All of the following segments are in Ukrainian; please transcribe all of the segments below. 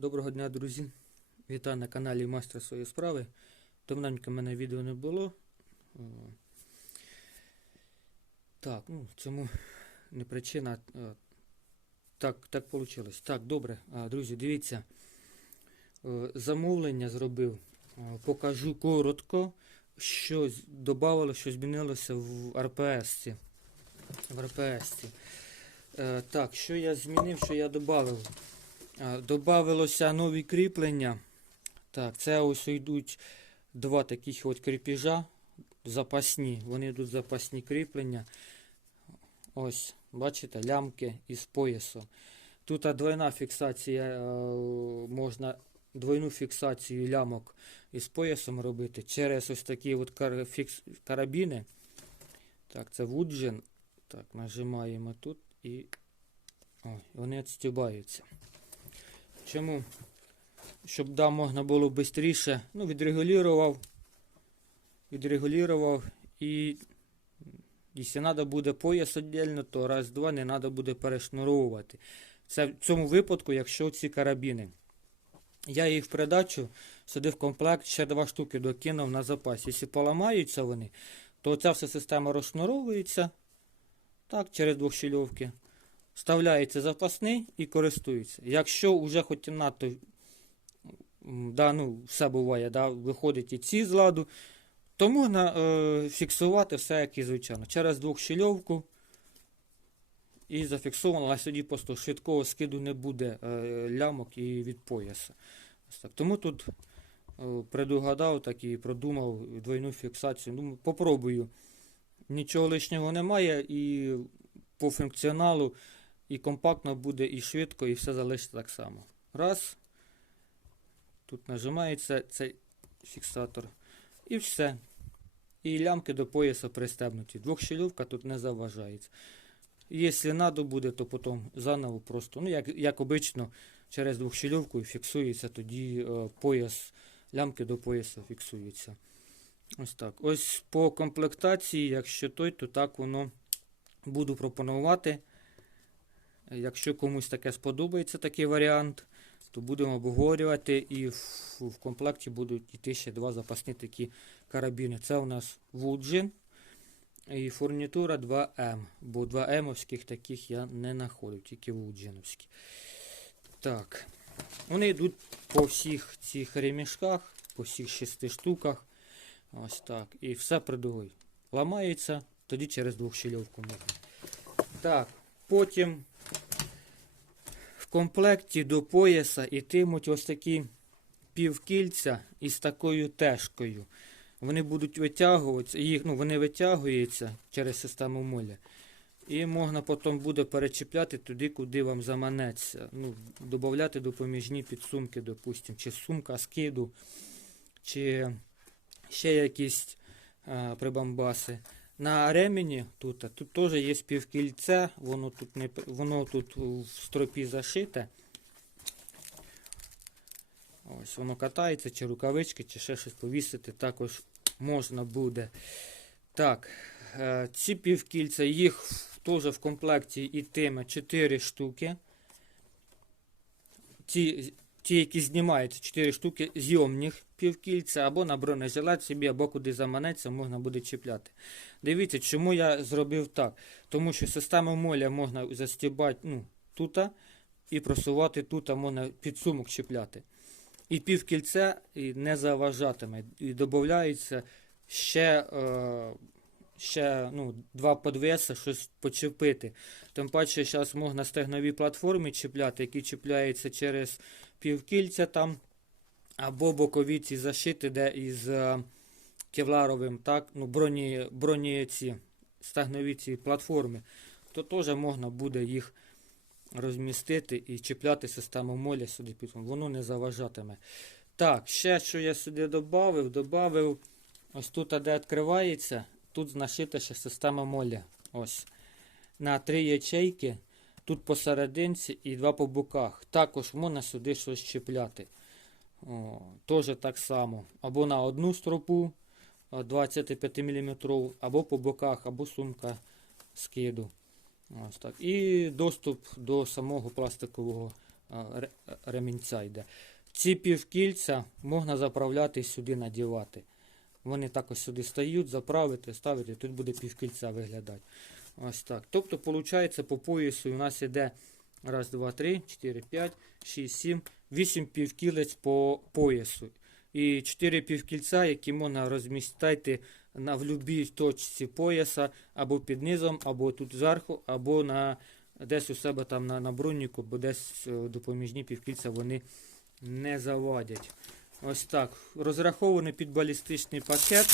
Доброго дня, друзі! Вітаю на каналі Майстер своєї справи. Давненько в мене відео не було. Е, Так, ну, цьому не причина. е, Так, так вийшло. Так, добре, друзі, дивіться. Е, Замовлення зробив. Покажу коротко, що додавало, що змінилося в РПС. В РПС. Так, що я змінив, що я додав? Добавилося нові кріплення. Так, це ось йдуть два таких от кріпіжа запасні. Вони йдуть запасні кріплення. Ось, бачите, лямки із поясу. Тут двойна фіксація, е, можна двойну фіксацію лямок із поясом робити через ось такі от карабіни. Так, це Вуджен. Так, нажимаємо тут і Ой, вони відстібаються. Чому? Щоб да, можна було швидше, ну, відрегулював, відрегулював і якщо треба буде пояс віддільно, то раз-два не треба буде перешнуровувати. Це в цьому випадку, якщо ці карабіни. Я їх в придачу сюди в комплект ще два штуки докинув на запас. Якщо поламаються вони, то ця вся система розшнуровується так, через двохщільовки. Вставляється запасний і користується. Якщо вже хоч надто да, ну, все буває, да, виходить і ці з ладу, то можна е, фіксувати все, як і звичайно. Через двохщільовку і зафіксовано, але тоді просто швидкого скиду не буде е, лямок і від пояса. Так. Тому тут е, предугадав так і продумав двойну фіксацію. Ну, попробую. Нічого лишнього немає і по функціоналу і компактно буде, і швидко, і все залишиться так само. Раз. Тут нажимається цей фіксатор. І все. І лямки до пояса пристебнуті. Двохщільовка тут не заважається. Якщо треба буде, то потім заново просто, ну як, як обично, через двохщільовку фіксується тоді е, пояс, лямки до пояса фіксуються. Ось так. Ось по комплектації, якщо той, то так воно буду пропонувати. Якщо комусь таке сподобається такий варіант, то будемо обговорювати і в, в комплекті будуть йти ще два запасні такі карабіни. Це у нас Вуджин і фурнітура 2М, бо 2М-овських таких я не знаходив, тільки Вуджиновські. Так. Вони йдуть по всіх цих ремішках, по всіх шести штуках. Ось так. І все придугой. Ламається, тоді через двохщільовку можна. Так, потім комплекті до пояса йтимуть ось такі півкільця із такою тежкою. Вони будуть витягуватися, їх, ну, вони витягуються через систему моля. І можна потім буде перечіпляти туди, куди вам заманеться. Ну, додати допоміжні підсумки, допустимо, чи сумка скиду, чи ще якісь а, прибамбаси. На ремені тут, тут теж є півкільце, воно тут не воно тут в стропі зашите. Ось воно катається, чи рукавички, чи ще щось повісити також можна буде. Так, е, ці півкільця, їх теж в комплекті йтиме 4 штуки. Ті, ті, які знімаються 4 штуки зйомних півкільця, або на бронежилет собі, або куди заманеться, можна буде чіпляти. Дивіться, чому я зробив так. Тому що систему моля можна застібати ну, тут і просувати тут, можна підсумок чіпляти. І півкільця і не заважатиме. І додається ще, е, ще ну, два подвеси, щось почепити. Тим паче, зараз можна стегнові платформи чіпляти, які чіпляються через півкільця там, або бокові ці зашити, де із е, кевларовим, так, ну, броні, броні ці стегнові ці платформи, то теж можна буде їх розмістити і чіпляти систему моля сюди під воно не заважатиме. Так, ще що я сюди додав, додав ось тут, де відкривається, тут нашита ще система моля. Ось. На три ячейки, тут посерединці і два по боках. Також можна сюди щось чіпляти. О, Теж так само. Або на одну стропу е, 25 мм, або по боках, або сумка скиду. Ось так. І доступ до самого пластикового ремінця йде. Ці півкільця можна заправляти сюди надівати. Вони також сюди стають, заправити, ставити, тут буде півкільця виглядати. Ось так. Тобто, виходить, по поясу у нас іде раз, два, три, чотири, п'ять, шість, сім, вісім півкілець по поясу. І чотири півкільця, які можна розмістити на в будь-якій точці пояса, або під низом, або тут зверху, або на десь у себе там на, на броніку, бо десь е, допоміжні півкільця вони не завадять. Ось так. Розрахований під балістичний пакет.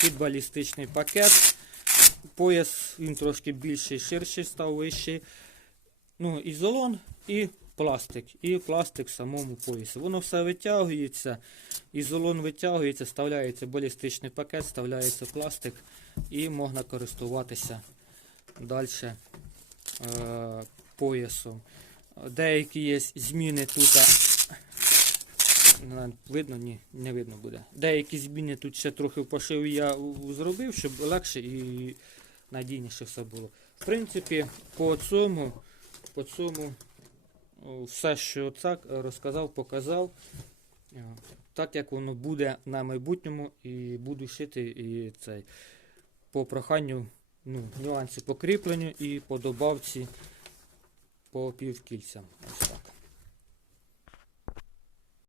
Під балістичний пакет. Пояс він трошки більший, ширший став вищий. Ну, ізолон і пластик. І пластик в самому поясі. Воно все витягується. Ізолон витягується, вставляється балістичний пакет, вставляється пластик і можна користуватися далі е, поясом. Деякі є зміни тут. Видно? Ні, не видно буде. Деякі зміни тут ще трохи в пошив я зробив, щоб легше і надійніше все було. В принципі, по цьому, по цьому все, що так розказав, показав. Е, Так як воно буде на майбутньому і буду шити і цей по проханню ну, нюанси по кріпленню і по добавці по півкільцям. Ось так.